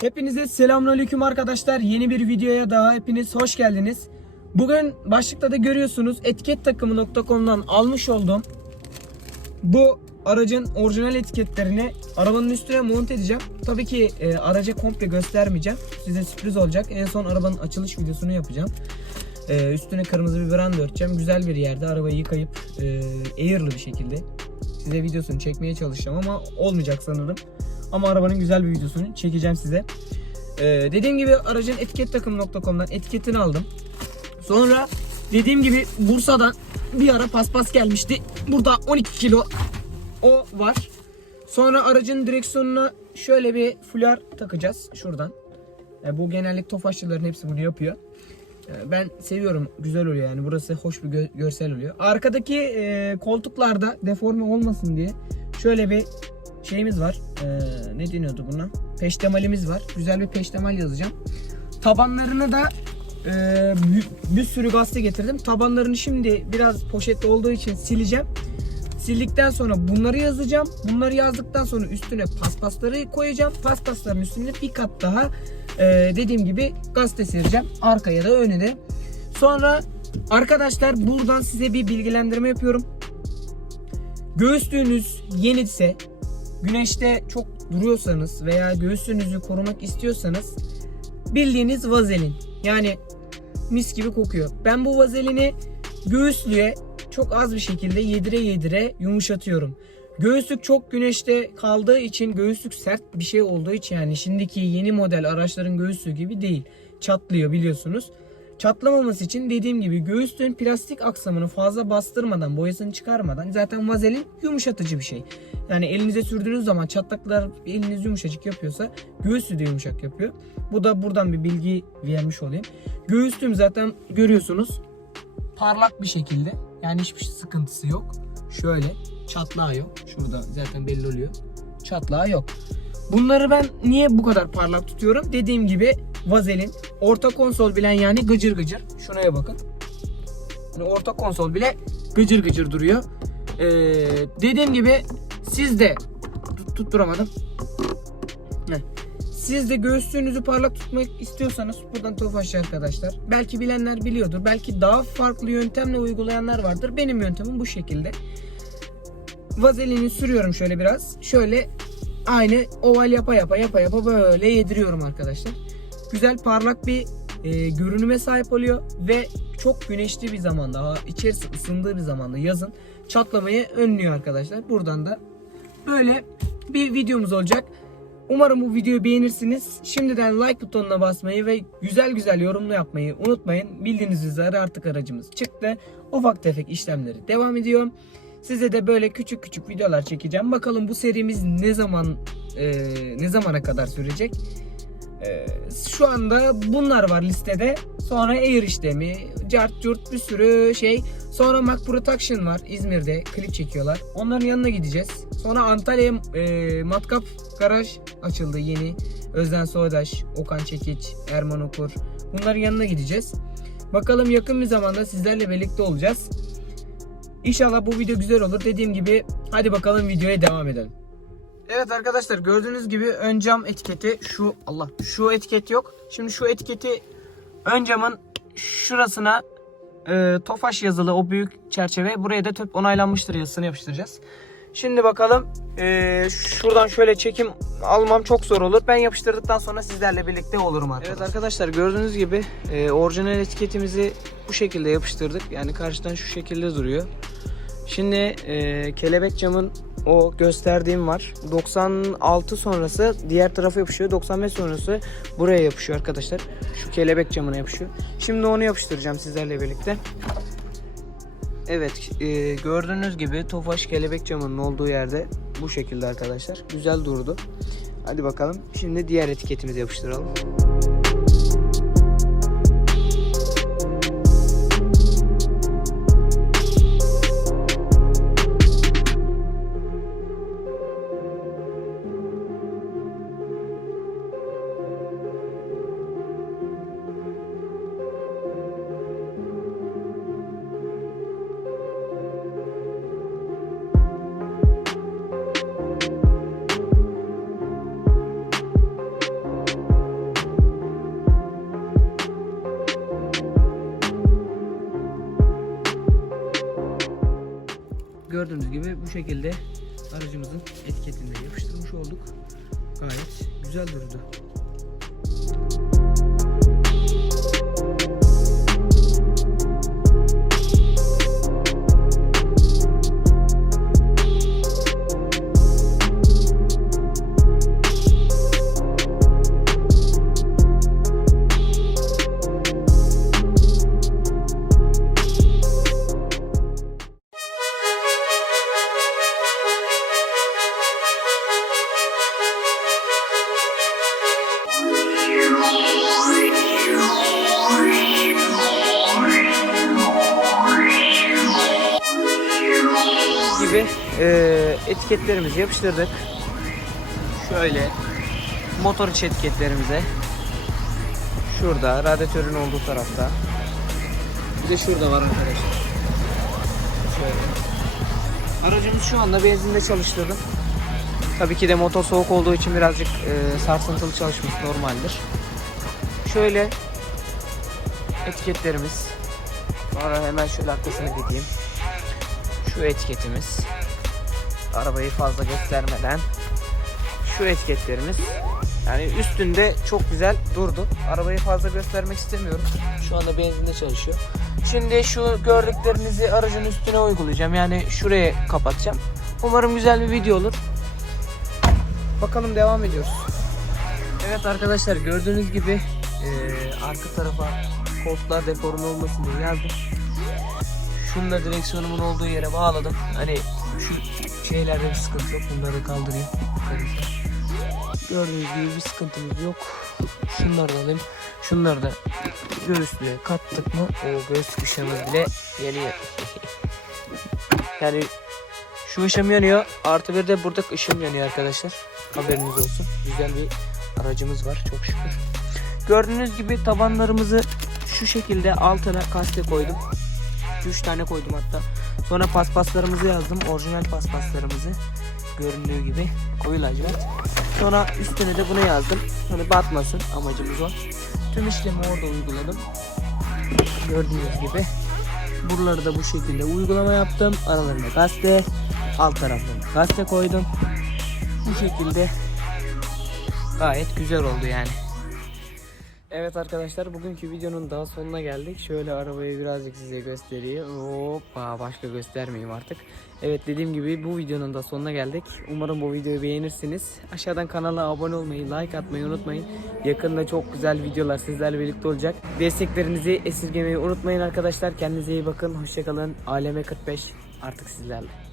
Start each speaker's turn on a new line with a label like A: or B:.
A: Hepinize selamünaleyküm arkadaşlar. Yeni bir videoya daha hepiniz hoş geldiniz. Bugün başlıkta da görüyorsunuz etikettakımı.com'dan almış olduğum bu aracın orijinal etiketlerini arabanın üstüne monte edeceğim. Tabii ki e, aracı komple göstermeyeceğim. Size sürpriz olacak. En son arabanın açılış videosunu yapacağım. E, üstüne kırmızı bir branda örteceğim. Güzel bir yerde arabayı yıkayıp e, air'lı bir şekilde size videosunu çekmeye çalışacağım ama olmayacak sanırım. Ama arabanın güzel bir videosunu çekeceğim size. Ee, dediğim gibi aracın etikettakım.com'dan etiketini aldım. Sonra dediğim gibi Bursa'dan bir ara paspas gelmişti. Burada 12 kilo o var. Sonra aracın direksiyonuna şöyle bir fular takacağız şuradan. E, bu genellikle tofaşçıların hepsi bunu yapıyor. E, ben seviyorum. Güzel oluyor yani. Burası hoş bir gö- görsel oluyor. Arkadaki e, koltuklarda deforme olmasın diye şöyle bir şeyimiz var. Ee, ne deniyordu buna? Peştemalimiz var. Güzel bir peştemal yazacağım. Tabanlarını da e, bir, sürü gazete getirdim. Tabanlarını şimdi biraz poşetli olduğu için sileceğim. Sildikten sonra bunları yazacağım. Bunları yazdıktan sonra üstüne paspasları koyacağım. Paspasların üstüne bir kat daha e, dediğim gibi gazete sereceğim. Arkaya da önüne de. Sonra arkadaşlar buradan size bir bilgilendirme yapıyorum. Göğüslüğünüz yeniyse güneşte çok duruyorsanız veya göğsünüzü korumak istiyorsanız bildiğiniz vazelin yani mis gibi kokuyor. Ben bu vazelini göğüslüğe çok az bir şekilde yedire yedire yumuşatıyorum. Göğüslük çok güneşte kaldığı için göğüslük sert bir şey olduğu için yani şimdiki yeni model araçların göğüslüğü gibi değil. Çatlıyor biliyorsunuz. Çatlamaması için dediğim gibi göğüslüğün plastik aksamını fazla bastırmadan, boyasını çıkarmadan zaten vazelin yumuşatıcı bir şey. Yani elinize sürdüğünüz zaman çatlaklar eliniz yumuşacık yapıyorsa göğüslü de yumuşak yapıyor. Bu da buradan bir bilgi vermiş olayım. Göğüslüğüm zaten görüyorsunuz parlak bir şekilde. Yani hiçbir sıkıntısı yok. Şöyle çatlağı yok. Şurada zaten belli oluyor. Çatlağı yok. Bunları ben niye bu kadar parlak tutuyorum? Dediğim gibi vazelin orta konsol bilen yani gıcır gıcır. Şuraya bakın. Hani orta konsol bile gıcır gıcır duruyor. Ee, dediğim gibi siz de tut- tutturamadım. Heh. Siz de göğüslüğünüzü parlak tutmak istiyorsanız buradan tofaşçı arkadaşlar. Belki bilenler biliyordur. Belki daha farklı yöntemle uygulayanlar vardır. Benim yöntemim bu şekilde. Vazelini sürüyorum şöyle biraz. Şöyle aynı oval yapa yapa yapa yapa böyle yediriyorum arkadaşlar. Güzel parlak bir e, görünüme sahip oluyor ve çok güneşli bir zamanda, hava içerisi ısındığı bir zamanda yazın çatlamayı önlüyor arkadaşlar. Buradan da böyle bir videomuz olacak. Umarım bu videoyu beğenirsiniz. Şimdiden like butonuna basmayı ve güzel güzel yorumlu yapmayı unutmayın. Bildiğiniz üzere artık aracımız çıktı. Ufak tefek işlemleri devam ediyor. Size de böyle küçük küçük videolar çekeceğim. Bakalım bu serimiz ne zaman e, ne zamana kadar sürecek? E, şu anda bunlar var listede. Sonra Air işlemi, cart curt bir sürü şey. Sonra Mac Production var İzmir'de klip çekiyorlar. Onların yanına gideceğiz. Sonra Antalya e, Matkap Garaj açıldı yeni. Özden Soydaş, Okan Çekiç, Erman Okur. Bunların yanına gideceğiz. Bakalım yakın bir zamanda sizlerle birlikte olacağız. İnşallah bu video güzel olur. Dediğim gibi hadi bakalım videoya devam edelim. Evet arkadaşlar gördüğünüz gibi ön cam etiketi şu Allah şu etiket yok. Şimdi şu etiketi ön camın şurasına e, Tofaş yazılı o büyük çerçeve. Buraya da töp onaylanmıştır yazısını yapıştıracağız. Şimdi bakalım e, şuradan şöyle çekim almam çok zor olur. Ben yapıştırdıktan sonra sizlerle birlikte olurum arkadaşlar. Evet arkadaşlar gördüğünüz gibi e, orijinal etiketimizi bu şekilde yapıştırdık. Yani karşıdan şu şekilde duruyor. Şimdi e, kelebek camın o gösterdiğim var. 96 sonrası diğer tarafa yapışıyor. 95 sonrası buraya yapışıyor arkadaşlar. Şu kelebek camına yapışıyor. Şimdi onu yapıştıracağım sizlerle birlikte. Evet e, gördüğünüz gibi Tofaş kelebek camının olduğu yerde bu şekilde arkadaşlar. Güzel durdu. Hadi bakalım. Şimdi diğer etiketimizi yapıştıralım. Gördüğünüz gibi bu şekilde aracımızın etiketini de yapıştırmış olduk. Gayet güzel durdu. Gibi e, etiketlerimizi yapıştırdık. Şöyle motor içi etiketlerimize şurada radyatörün olduğu tarafta bir de şurada var arkadaşlar. Şöyle. Aracımız şu anda benzinde çalıştırdım. Tabii ki de motor soğuk olduğu için birazcık e, sarsıntılı çalışması normaldir. Şöyle etiketlerimiz. Sonra hemen şöyle arkasına gideyim şu etiketimiz. Arabayı fazla göstermeden şu etiketlerimiz. Yani üstünde çok güzel durdu. Arabayı fazla göstermek istemiyorum. Şu anda benzinde çalışıyor. Şimdi şu gördüklerinizi aracın üstüne uygulayacağım. Yani şuraya kapatacağım. Umarım güzel bir video olur. Bakalım devam ediyoruz. Evet arkadaşlar gördüğünüz gibi eee, arka tarafa koltuklar deforme olmasın diye yazdım şunu direksiyonumun olduğu yere bağladım. Hani şu şeylerde bir sıkıntı yok. Bunları kaldırayım. Gördüğünüz gibi bir sıkıntımız yok. Şunları da alayım. Şunları da göğüslüğe kattık mı o göğüs ışığımız bile yanıyor. yani şu ışığım yanıyor. Artı bir de burada ışığım yanıyor arkadaşlar. Haberiniz olsun. Güzel bir aracımız var. Çok şükür. Gördüğünüz gibi tabanlarımızı şu şekilde altına kaste koydum. 3 tane koydum hatta. Sonra paspaslarımızı yazdım. Orijinal paspaslarımızı. Göründüğü gibi koyu lacivert. Sonra üstüne de bunu yazdım. Hani batmasın amacımız o. Tüm işlemi orada uyguladım. Gördüğünüz gibi. Buraları da bu şekilde uygulama yaptım. Aralarında gazete, alt taraflarına gazete koydum. Bu şekilde gayet güzel oldu yani. Evet arkadaşlar bugünkü videonun daha sonuna geldik. Şöyle arabayı birazcık size göstereyim. Hoppa başka göstermeyeyim artık. Evet dediğim gibi bu videonun da sonuna geldik. Umarım bu videoyu beğenirsiniz. Aşağıdan kanala abone olmayı, like atmayı unutmayın. Yakında çok güzel videolar sizlerle birlikte olacak. Desteklerinizi esirgemeyi unutmayın arkadaşlar. Kendinize iyi bakın. Hoşçakalın. Aleme 45 artık sizlerle.